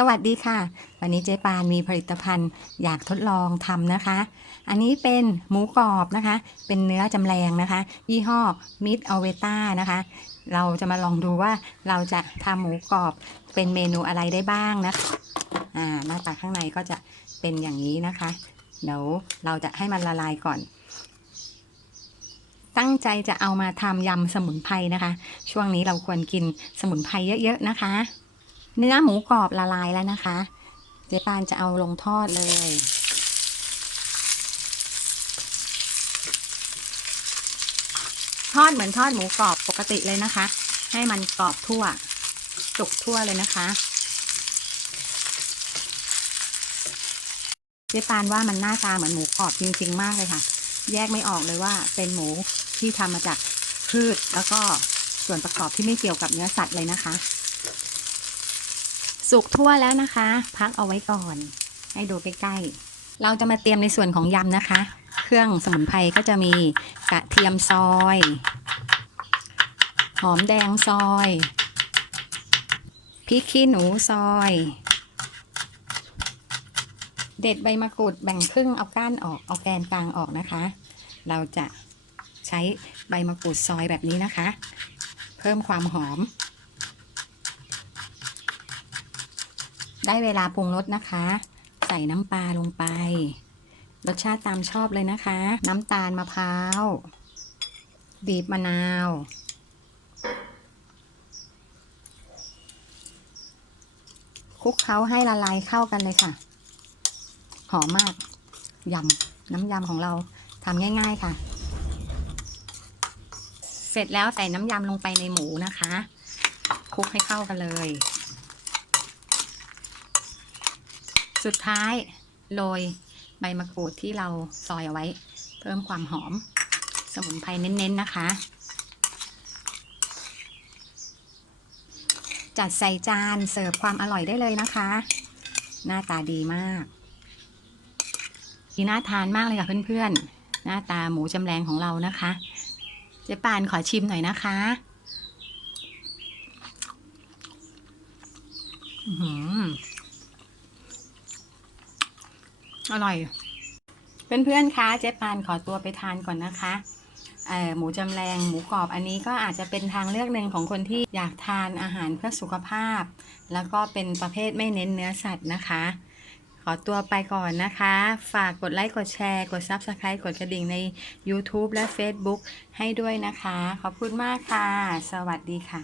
สวัสดีค่ะ วันนี้เจ๊ปานมีผลิตภัณฑ์อยากทดลองทำนะคะ อันนี้เป็นหมูกรอบนะคะ เป็นเนื้อจำแรงนะคะ ยี่ห้อมิดอเวต้านะคะ เราจะมาลองดูว่าเราจะทำหมูกรอบเป็นเมนูอะไรได้บ้างนะคะอ่าหน้าตาข้างในก็จะเป็นอย่างนี้นะคะ เดี๋ยวเราจะให้มันละลายก่อน ตั้งใจจะเอามาทำยำสมุนไพรนะคะ ช่วงนี้เราควรกินสมุนไพรเยอะๆนะคะ เนื้อหมูกรอบละลายแล้วนะคะ เจ๊ปานจะเอาลงทอดเลย ทอดเหมือนทอดหมูกรอบปกติเลยนะคะ ให้มันกรอบทั่วสุกทั่วเลยนะคะ เจ๊ปานว่ามันหน้าตาเหมือนหมูกรอบจริง ๆ มากเลยค่ะ แยกไม่ออกเลยว่าเป็นหมูที่ทำมาจากพืชแล้วก็ส่วนประกอบที่ไม่เกี่ยวกับเนื้อสัตว์เลยนะคะ สุกทั่วแล้วนะคะ พักเอาไว้ก่อน ให้ดูใกล้ๆ เราจะมาเตรียมในส่วนของยำนะคะ เครื่องสมุนไพรก็จะมีกระเทียมซอย หอมแดงซอยพริกขี้หนูซอย เด็ดใบมะกรูดแบ่งครึ่งเอาก้านออกเอาแกนกลางออกนะคะ เราจะใช้ใบมะกรูดซอยแบบนี้นะคะ เพิ่มความหอม ได้เวลาปรุงรสนะคะ ใส่น้ำปลาลงไป รสชาติตามชอบเลยนะคะ น้ำตาลมะพร้าวบีบมะนาว คลุกเคล้าให้ละลายเข้ากันเลยค่ะ หอมมากยำน้ำยำของเราทำง่าย ๆค่ะ เสร็จแล้วใส่น้ำยำลงไปในหมูนะคะคลุกให้เข้ากันเลย สุดท้ายโรยใบมะกรูดที่เราซอยเอาไว้ เพิ่มความหอม สมุนไพรเน้นๆนะคะ จัดใส่จานเสิร์ฟความอร่อยได้เลยนะคะ หน้าตาดีมากดีน่าทานมากเลยค่ะเพื่อนๆ หน้าตาหมูจำแรงของเรานะคะ เจ๊ปานขอชิมหน่อยนะคะอื้อหื อร่อย เพื่อนๆคะเจ๊ปานขอตัวไปทานก่อนนะคะหมูจำแรงหมูกรอบอันนี้ก็อาจจะเป็นทางเลือกหนึ่งของคนที่อยากทานอาหารเพื่อสุขภาพ แล้วก็เป็นประเภทไม่เน้นเนื้อสัตว์นะคะ ขอตัวไปก่อนนะคะ ฝากกดไลค์กดแชร์ กด Subscribe กดกระดิ่งใน YouTube และ Facebook ให้ด้วยนะคะ ขอบคุณมากค่ะ สวัสดีค่ะ